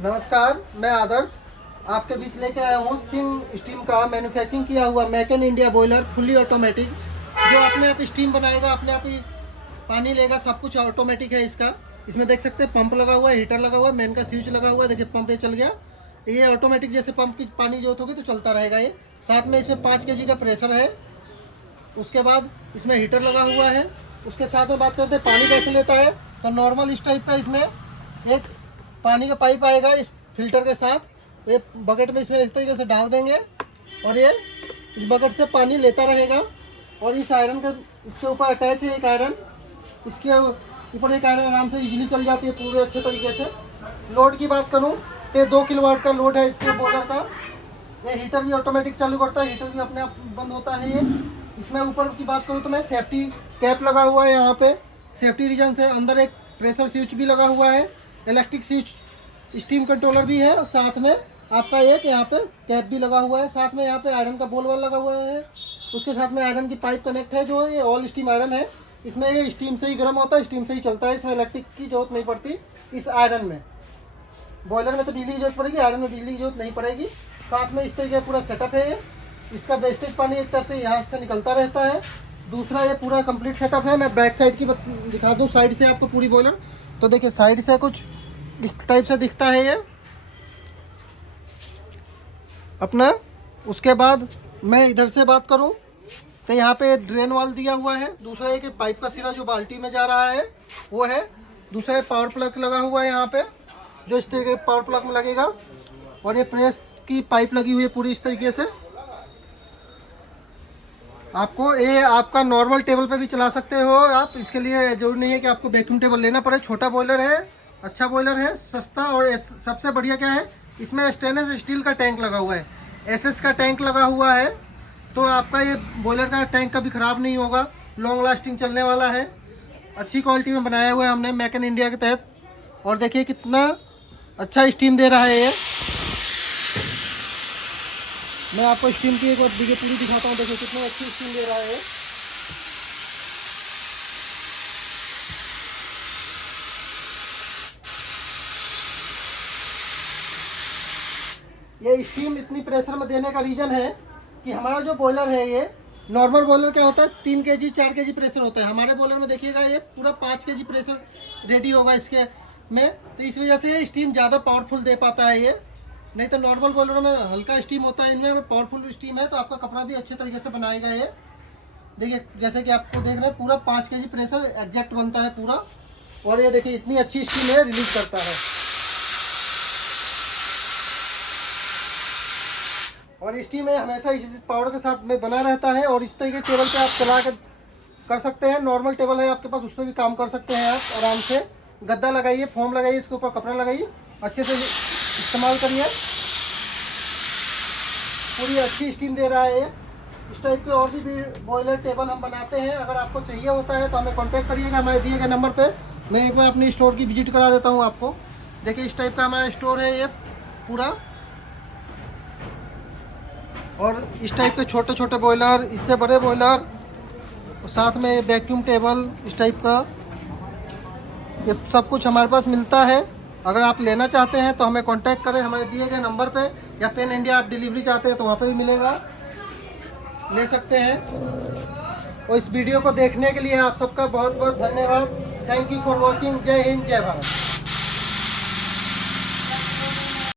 नमस्कार, मैं आदर्श आपके बीच लेके आया हूँ सिंह स्टीम का मैन्युफैक्चरिंग किया हुआ make in India boiler fully automatic, जो अपने आप स्टीम बनाएगा, अपने आप ही पानी लेगा। सब कुछ ऑटोमेटिक है इसका। इसमें देख सकते हैं पंप लगा हुआ है, हीटर लगा हुआ है, मेन का स्विच लगा हुआ है। देखिए पंप ये चल गया। ये ऑटोमेटिक जैसे पंप की पानी जरूरत होगी तो चलता रहेगा ये। साथ में इसमें 5 kg का प्रेशर है। उसके बाद इसमें हीटर लगा हुआ है। उसके साथ में बात करते हैं पानी कैसे लेता है, तो नॉर्मल इस टाइप का इसमें एक पानी का पाइप आएगा इस फिल्टर के साथ। ये बकेट में इसमें इस तरीके से डाल देंगे और ये इस बकेट से पानी लेता रहेगा। और इस आयरन का इसके ऊपर अटैच है एक आयरन, इसके ऊपर एक आयरन आराम से इजीली चल जाती है पूरे अच्छे तरीके से। लोड की बात करूं तो 2 किलोवाट का लोड है इसके बॉयलर का। ये हीटर भी ऑटोमेटिक चालू करता है, हीटर भी अपने आप बंद होता है ये। इसमें ऊपर की बात करूँ तो मैं सेफ्टी कैप लगा हुआ है यहाँ पे, सेफ्टी रीजन से। अंदर एक प्रेशर स्विच भी लगा हुआ है, इलेक्ट्रिक स्विच, स्टीम कंट्रोलर भी है। और साथ में आपका एक यहाँ पे कैप भी लगा हुआ है। साथ में यहाँ पे आयरन का बोल वाल लगा हुआ है। उसके साथ में आयरन की पाइप कनेक्ट है, जो ये ऑल स्टीम आयरन है। इसमें ये स्टीम से ही गर्म होता है, स्टीम से ही चलता है। इसमें इलेक्ट्रिक की जरूरत नहीं पड़ती इस आयरन में। बॉयलर में तो बिजली की जरूरत पड़ेगी, आयरन में बिजली की जरूरत नहीं पड़ेगी। साथ में इस तरीके का पूरा सेटअप है ये। इसका वेस्टेज पानी एक तरफ से यहाँ से निकलता रहता है। दूसरा ये पूरा कंप्लीट सेटअप है। मैं बैक साइड की दिखा दूँ साइड से आपको पूरी बॉयलर। तो देखिए साइड से कुछ इस टाइप से दिखता है ये अपना। उसके बाद मैं इधर से बात करूं तो यहाँ पे ड्रेन वाल दिया हुआ है। दूसरा एक पाइप का सिरा जो बाल्टी में जा रहा है वो है। दूसरा पावर प्लग लगा हुआ है यहाँ पे, जो इस तरीके पावर प्लग में लगेगा। और ये प्रेस की पाइप लगी हुई है पूरी इस तरीके से। आपको ये आपका नॉर्मल टेबल पे भी चला सकते हो आप। इसके लिए जरूरी नहीं है कि आपको वैक्यूम टेबल लेना पड़े। छोटा बॉयलर है, अच्छा बॉयलर है, सस्ता। और सबसे बढ़िया क्या है, इसमें स्टेनलेस स्टील का टैंक लगा हुआ है, एसएस का टैंक लगा हुआ है। तो आपका ये बॉयलर का टैंक कभी ख़राब नहीं होगा, लॉन्ग लास्टिंग चलने वाला है। अच्छी क्वालिटी में बनाया हुआ है हमने मेक इन इंडिया के तहत। और देखिए कितना अच्छा स्टीम दे रहा है ये। मैं आपको स्टीम की एक बार पूरी दिखाता हूँ। देखिए कितना अच्छी स्टीम दे रहा है ये स्टीम इतनी प्रेशर में देने का रीज़न है कि हमारा जो बॉयलर है ये नॉर्मल बॉयलर क्या होता है 3 kg 4 kg प्रेशर होता है। हमारे बॉयलर में देखिएगा ये पूरा 5 kg प्रेशर रेडी होगा इसके में। तो इस वजह से ये स्टीम ज़्यादा पावरफुल दे पाता है ये। नहीं तो नॉर्मल बॉयलर में हल्का स्टीम होता है, इनमें पावरफुल स्टीम है। तो आपका कपड़ा भी अच्छे तरीके से बनाएगा ये। देखिए जैसे कि आपको देख रहे हैं पूरा 5 kg प्रेशर एग्जैक्ट बनता है पूरा। और ये देखिए इतनी अच्छी स्टीम है रिलीज करता है। और स्टीम में हमेशा इस पावर के साथ में बना रहता है। और इस तरीके टेबल पे आप चला कर सकते हैं। नॉर्मल टेबल है आपके पास, उस पर भी काम कर सकते हैं आप आराम से। गद्दा लगाइए, फोम लगाइए, इसके ऊपर कपड़ा लगाइए, अच्छे से इस्तेमाल करिए। पूरी अच्छी स्टीम दे रहा है ये। इस टाइप के और भी बॉयलर टेबल हम बनाते हैं। अगर आपको चाहिए होता है तो हमें कॉन्टैक्ट करिएगा हमारे दिए गए नंबर पर। मैं एक बार अपनी स्टोर की विजिट करा देता हूँ आपको। देखिए इस टाइप का हमारा स्टोर है ये पूरा। और इस टाइप के छोटे छोटे बॉयलर, इससे बड़े बॉयलर, साथ में वैक्यूम टेबल इस टाइप का, ये सब कुछ हमारे पास मिलता है। अगर आप लेना चाहते हैं तो हमें कांटेक्ट करें हमारे दिए गए नंबर पे। या पेन इंडिया आप डिलीवरी चाहते हैं तो वहाँ पे भी मिलेगा, ले सकते हैं। और इस वीडियो को देखने के लिए आप सबका बहुत बहुत धन्यवाद। Thank you for watching. जय हिंद, जय भारत।